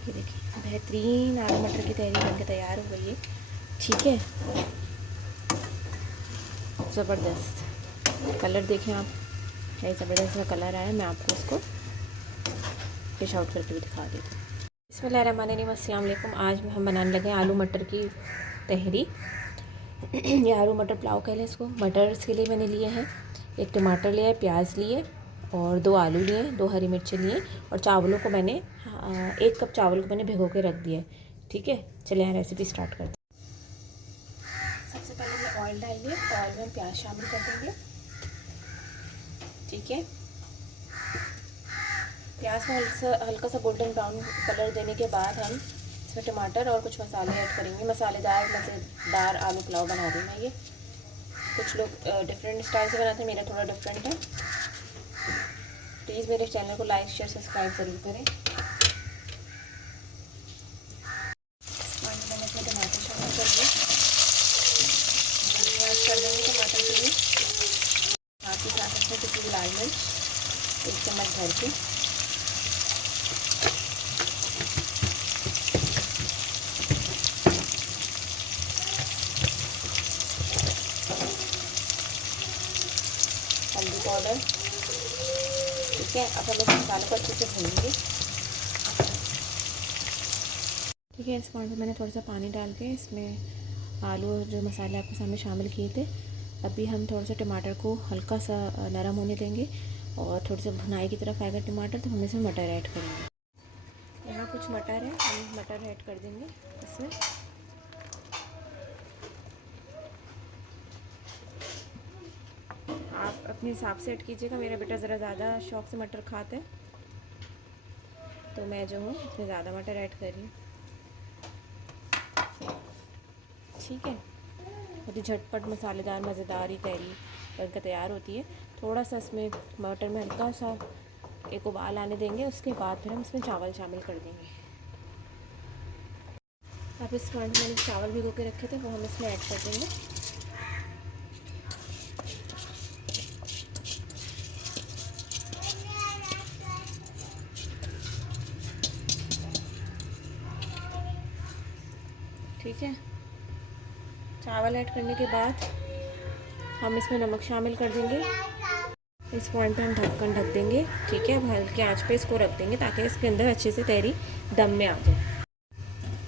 ये देखिए बेहतरीन आलू मटर की तहरी बनके तैयार हो गई है। ठीक है, ज़बरदस्त कलर देखें आप, है ज़बरदस्त का कलर आया। मैं आपको उसको फिश आउट करके भी दिखा देती हूँ। बिस्मिल्लाहिर्रहमानिर्रहीम, अस्सलाम वालेकुम। आज हम बनाने लगे हैं आलू मटर की तहरी या आलू मटर पुलाव कह लें इसको। मटर के लिए मैंने लिए हैं, एक टमाटर लिया है, प्याज लिए और 2 आलू लिए, 2 हरी मिर्चें लिए और चावलों को मैंने 1 कप चावल को मैंने भिगो के रख दिया है। ठीक है, चलिए यहाँ रेसिपी स्टार्ट करते हैं। सबसे पहले मैं ऑयल डाल दिए, ऑयल में प्याज शामिल कर देंगे। ठीक है, प्याज को हल्का सा गोल्डन ब्राउन कलर देने के बाद हम इसमें टमाटर और कुछ मसाले ऐड करेंगे। मसालेदार मज़ेदार आलू पुलाव बना रही हूँ मैं ये। कुछ लोग डिफरेंट स्टाइल से बनाते हैं, मेरा थोड़ा डिफरेंट है। प्लीज़ मेरे चैनल को लाइक शेयर सब्सक्राइब ज़रूर करें। मैंने इसमें टमाटर शामिल कर दिए, मैश कर देंगे टमाटर के लिए। साथ ही साथ इसमें कुछ लाल मिर्च 1 चम्मच भर के, हल्दी पाउडर। ठीक है, अब हम इस मसाले को अच्छे से भूनेंगे। ठीक है, इस पॉइंट पे मैंने थोड़ा सा पानी डाल के इसमें आलू जो मसाले आपके सामने शामिल किए थे, अभी हम थोड़ा सा टमाटर को हल्का सा नरम होने देंगे और थोड़ी सी भुनाई की तरफ आएगा टमाटर, तो हम इसमें मटर ऐड करेंगे। यहाँ कुछ मटर है, हम मटर ऐड कर देंगे इसमें। आप अपने हिसाब से ऐड कीजिएगा। मेरा बेटा ज़रा ज़्यादा शौक़ से मटर खाते हैं, तो मैं जो हूँ इसमें ज़्यादा मटर ऐड कर रही हूँ। ठीक है, बहुत ही झटपट मसालेदार मज़ेदार ही तहरी बनकर तैयार होती है। थोड़ा सा इसमें मटर में हल्का सा एक उबाल आने देंगे, उसके बाद फिर हम इसमें चावल शामिल कर देंगे। अब इस पॉइंट में मैंने चावल भिगो के रखे थे, वो हम इसमें ऐड कर देंगे। ठीक है, चावल ऐड करने के बाद हम इसमें नमक शामिल कर देंगे। इस पॉइंट पे हम ढक्कन ढक देंगे। ठीक है, अब हल्की आंच पे इसको रख देंगे ताकि इसके अंदर अच्छे से तहरी दम में आ जाए।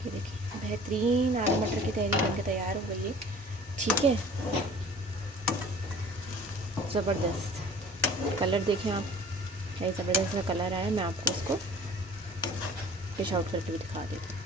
ये देखिए बेहतरीन आलू मटर की तहरी बनके तैयार हो गई है। ठीक है, ज़बरदस्त कलर देखें आप, है ज़बरदस्त का कलर आया। मैं आपको उसको फिश आउट करके भी दिखा देती हूँ।